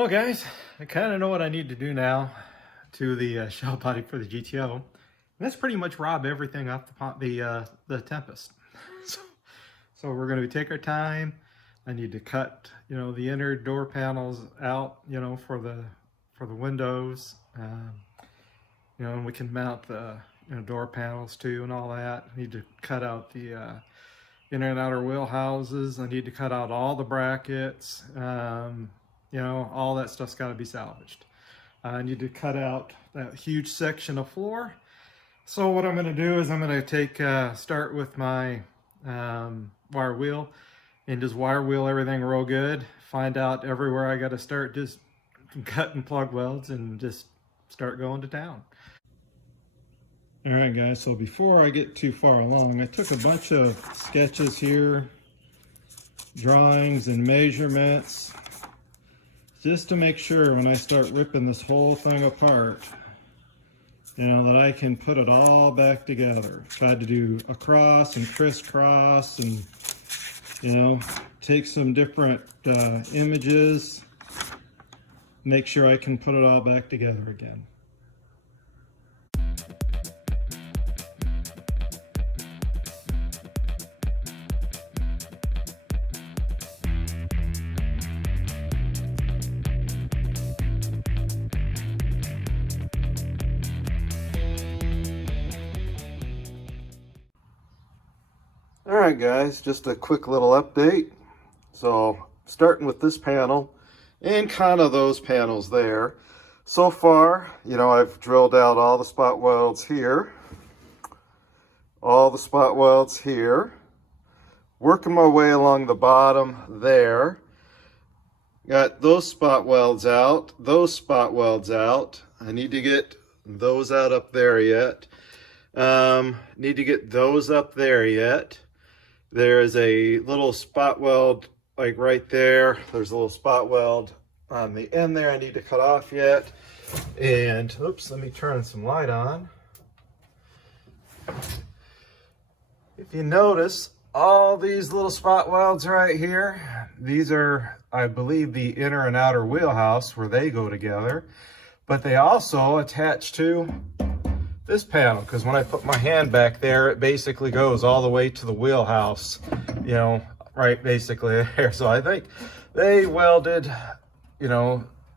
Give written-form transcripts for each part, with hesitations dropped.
Well, guys, I kind of know what I need to do now to the shell body for the GTO. And that's pretty much rob everything off the Tempest. So, so we're going to take our time. I need to cut, the inner door panels out, for the windows. And we can mount the door panels too and all that. I need to cut out the inner and outer wheel houses. I need to cut out all the brackets. All that stuff's got to be salvaged. I need to cut out that huge section of floor. So what I'm going to do is I'm going to start with my wire wheel and just wire wheel everything real good. Find out everywhere I got to start just cutting plug welds and just start going to town. All right, guys, so before I get too far along, I took a bunch of sketches here, drawings and measurements, just to make sure when I start ripping this whole thing apart, that I can put it all back together. Tried to do a cross and crisscross and, take some different images, make sure I can put it all back together again. Alright guys, just a quick little update. So starting with this panel and kind of those panels there. So far, I've drilled out all the spot welds here. All the spot welds here. Working my way along the bottom there. Got those spot welds out, those spot welds out. I need to get those out up there yet. Need to get those up there yet. There is a little spot weld like right there. There's a little spot weld on the end there I need to cut off yet. And oops, let me turn some light on. If you notice, all these little spot welds right here, these are, I believe, the inner and outer wheelhouse where they go together. But they also attach to this panel, because when I put my hand back there, it basically goes all the way to the wheelhouse, right basically there. So I think they welded,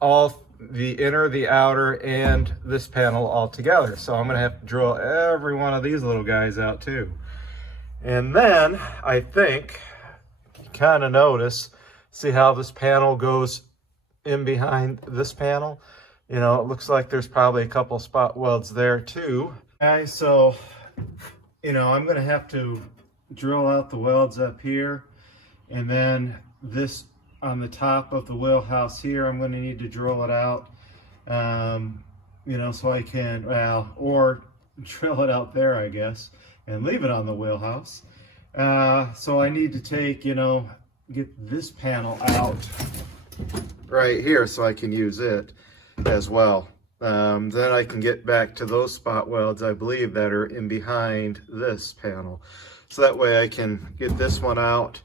all the inner, the outer, and this panel all together. So I'm going to have to drill every one of these little guys out too. And then I think you kind of notice, see how this panel goes in behind this panel? It looks like there's probably a couple spot welds there too. Okay, so, I'm going to have to drill out the welds up here. And then this on the top of the wheelhouse here, I'm going to need to drill it out. So I can, or drill it out there, I guess, and leave it on the wheelhouse. So I need to take, get this panel out right here so I can use it as well. Then I can get back to those spot welds, I believe, that are in behind this panel. So that way I can get this one out,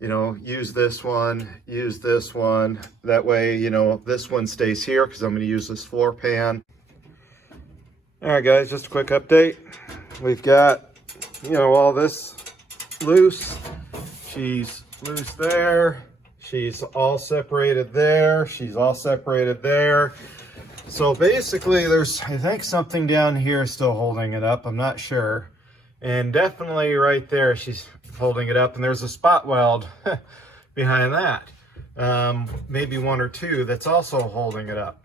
use this one. That way, this one stays here because I'm going to use this floor pan. All right, guys, just a quick update. We've got, all this loose. She's loose there. She's all separated there. She's all separated there. So basically there's, I think, something down here still holding it up. I'm not sure. And definitely right there, she's holding it up. And there's a spot weld behind that. Maybe one or two that's also holding it up.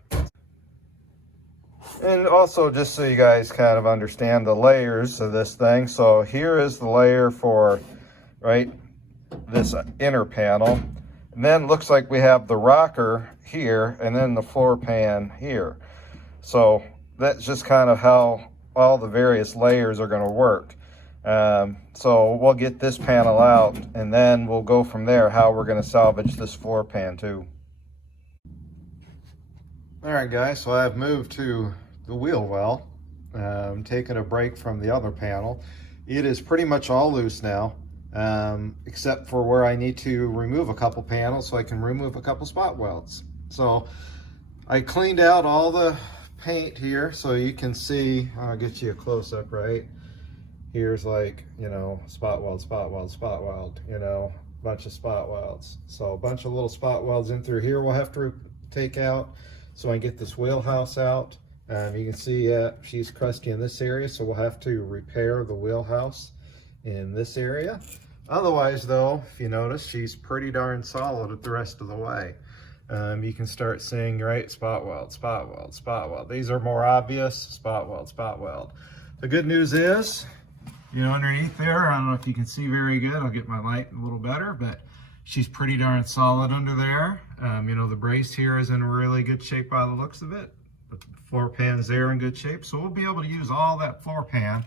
And also, just so you guys kind of understand the layers of this thing. So here is the layer for, right, this inner panel. And then looks like we have the rocker here and then the floor pan here. So that's just kind of how all the various layers are going to work. So we'll get this panel out and then we'll go from there how we're going to salvage this floor pan too. All right, guys, so I've moved to the wheel well, taking a break from the other panel. It is pretty much all loose now. Except for where I need to remove a couple panels so I can remove a couple spot welds. So I cleaned out all the paint here so you can see. I'll get you a close-up. Right here's like, you know, spot weld, spot weld, spot weld, you know, bunch of spot welds. So a bunch of little spot welds in through here we'll have to take out so I can get this wheelhouse out. You can see she's crusty in this area, so we'll have to repair the wheelhouse in this area. Otherwise though, if you notice, she's pretty darn solid the rest of the way. You can start seeing, right, spot weld, spot weld, spot weld. These are more obvious, spot weld, spot weld. The good news is, you know, underneath there, I don't know if you can see very good, I'll get my light a little better, but she's pretty darn solid under there. You know, the brace here is in really good shape by the looks of it. The floor pan's there in good shape, so we'll be able to use all that floor pan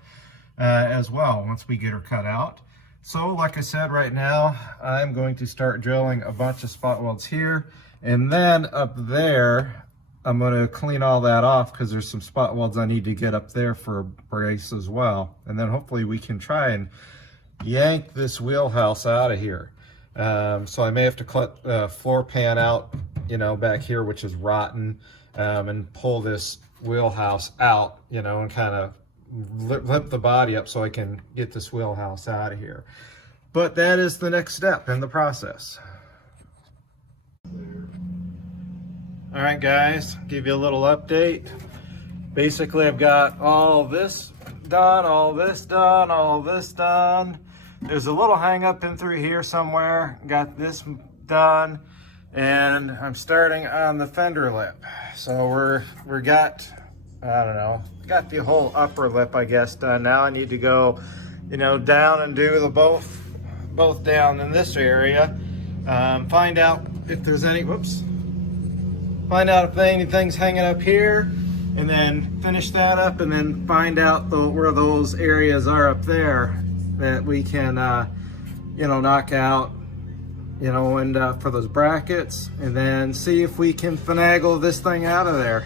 as well once we get her cut out. So like I said, right now I'm going to start drilling a bunch of spot welds here, and then up there I'm going to clean all that off because there's some spot welds I need to get up there for a brace as well. And then hopefully we can try and yank this wheelhouse out of here. So I may have to cut floor pan out, you know, back here, which is rotten, and pull this wheelhouse out, you know, and kind of lift the body up so I can get this wheelhouse out of here. But that is the next step in the process. All right, guys, give you a little update. Basically, I've got all this done, all this done, all this done. There's a little hang up in through here somewhere. Got this done, and I'm starting on the fender lip. So we're got, I don't know, got the whole upper lip, I guess, done. Now I need to go, you know, down and do the both down in this area. Find out if there's any, find out if anything's hanging up here, and then finish that up, and then find out where those areas are up there that we can, you know, knock out, you know, and for those brackets, and then see if we can finagle this thing out of there.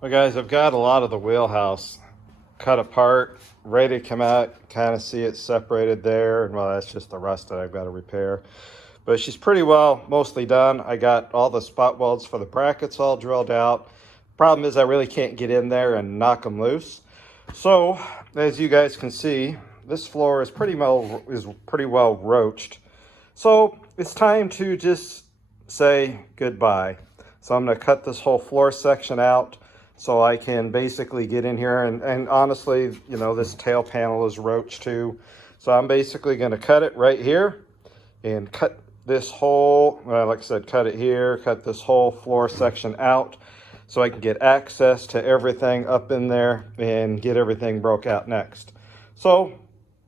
Well, guys, I've got a lot of the wheelhouse cut apart, ready to come out. Kind of see it separated there, and well, that's just the rust that I've got to repair. But she's pretty well mostly done. I got all the spot welds for the brackets all drilled out. Problem is I really can't get in there and knock them loose. So as you guys can see, this floor is pretty well roached. So it's time to just say goodbye. So I'm gonna cut this whole floor section out so I can basically get in here, and honestly, you know, this tail panel is roached too. So I'm basically gonna cut it right here and cut this whole, like I said, cut it here, cut this whole floor section out so I can get access to everything up in there and get everything broke out next. So,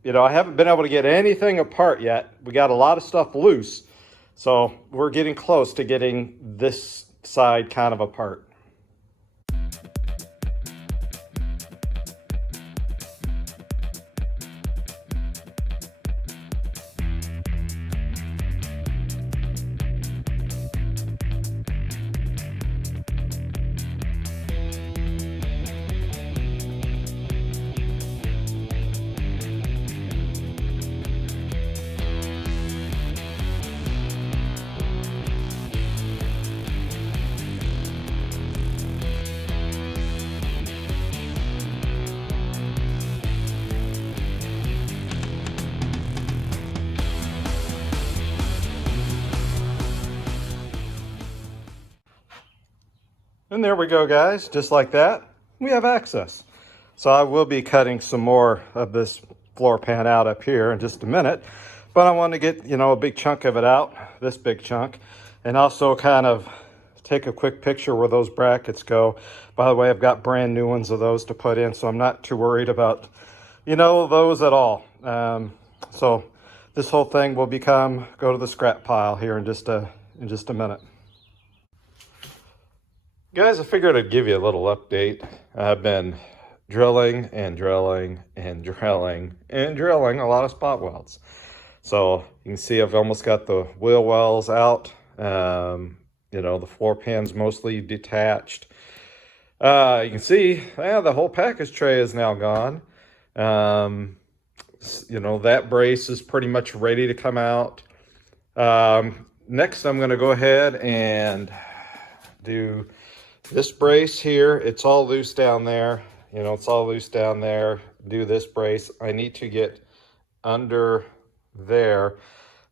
you know, I haven't been able to get anything apart yet. We got a lot of stuff loose. So we're getting close to getting this side kind of apart. And there we go, guys. Just like that, we have access. So I will be cutting some more of this floor pan out up here in just a minute, but I want to get, you know, a big chunk of it out, this big chunk, and also kind of take a quick picture where those brackets go. By the way, I've got brand new ones of those to put in, so I'm not too worried about, you know, those at all. So this whole thing will go to the scrap pile here in just a minute. Guys, I figured I'd give you a little update. I've been drilling and drilling and drilling and drilling a lot of spot welds. So you can see I've almost got the wheel wells out. You know, the floor pan's mostly detached. You can see, the whole package tray is now gone. You know, that brace is pretty much ready to come out. next I'm going to go ahead and do this brace here. It's all loose down there. You know, it's all loose down there. Do this brace. I need to get under there,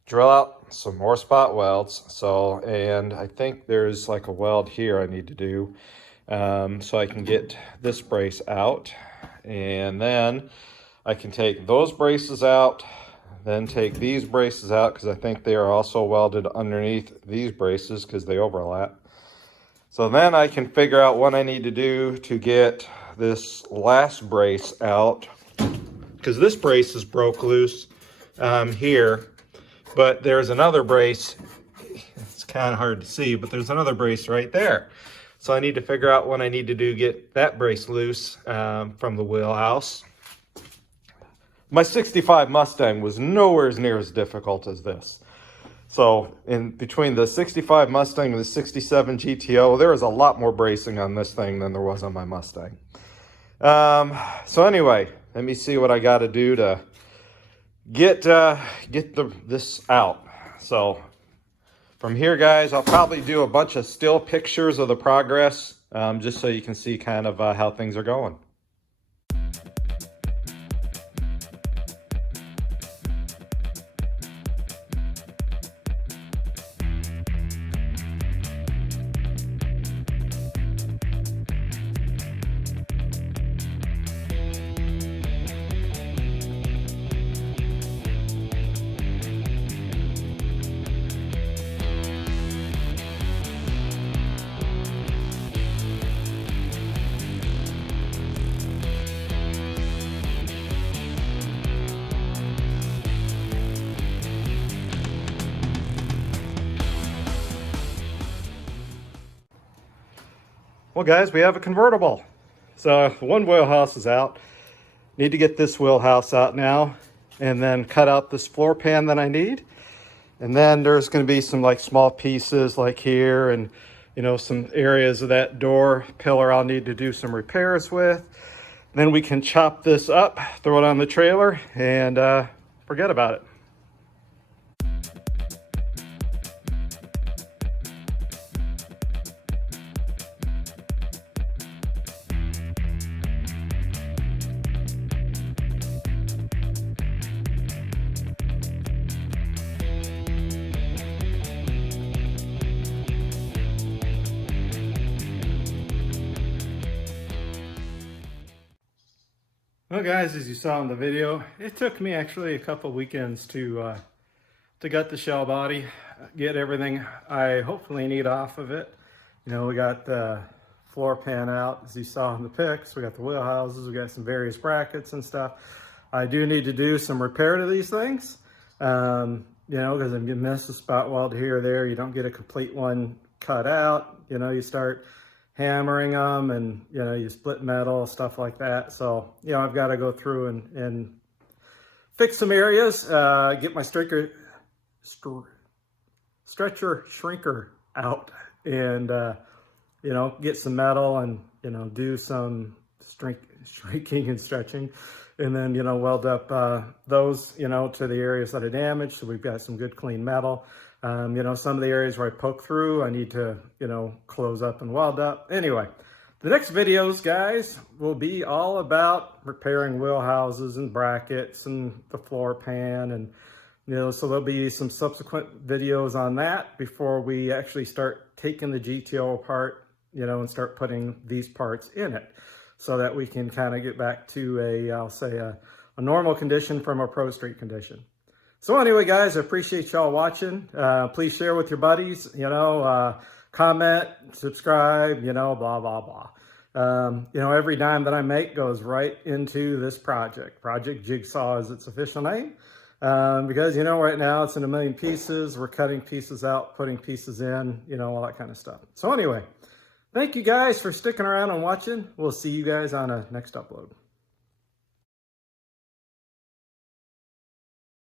drill out some more spot welds. So, and I think there's like a weld here I need to do, so I can get this brace out. And then I can take those braces out, then take these braces out because I think they are also welded underneath these braces because they overlap. So then I can figure out what I need to do to get this last brace out, because this brace is broke loose here, but there's another brace. It's kind of hard to see, but there's another brace right there. So I need to figure out what I need to do to get that brace loose from the wheelhouse. My 65 Mustang was nowhere near as difficult as this. So in between the 65 Mustang and the 67 GTO, there was a lot more bracing on this thing than there was on my Mustang. So anyway, let me see what I got to do to get this out. So from here, guys, I'll probably do a bunch of still pictures of the progress, just so you can see kind of how things are going. Well, guys, we have a convertible. So one wheelhouse is out. Need to get this wheelhouse out now and then cut out this floor pan that I need. And then there's going to be some like small pieces like here and, you know, some areas of that door pillar I'll need to do some repairs with. Then we can chop this up, throw it on the trailer, and forget about it. Well, guys, as you saw in the video, it took me actually a couple weekends to gut the shell body, get everything I hopefully need off of it. You know, we got the floor pan out, as you saw in the pics. We got the wheelhouses, we got some various brackets and stuff. I do need to do some repair to these things, you know, because if you miss a spot weld here or there, you don't get a complete one cut out. You know, you start hammering them and, you know, you split metal, stuff like that. So, you know, I've got to go through and fix some areas, get my stretcher shrinker out and, you know, get some metal and, you know, do some shrinking and stretching, and then, you know, weld up those, you know, to the areas that are damaged. So we've got some good clean metal. You know, some of the areas where I poke through, I need to, you know, close up and weld up. Anyway, the next videos, guys, will be all about repairing wheelhouses and brackets and the floor pan. And, you know, so there'll be some subsequent videos on that before we actually start taking the GTO apart, you know, and start putting these parts in it so that we can kind of get back to a, I'll say, a normal condition from a Pro Street condition. So anyway, guys, I appreciate y'all watching. Please share with your buddies, you know, comment, subscribe, you know, blah, blah, blah. You know, every dime that I make goes right into this project. Project Jigsaw is its official name. Because, you know, right now it's in a million pieces. We're cutting pieces out, putting pieces in, you know, all that kind of stuff. So anyway, thank you guys for sticking around and watching. We'll see you guys on a next upload.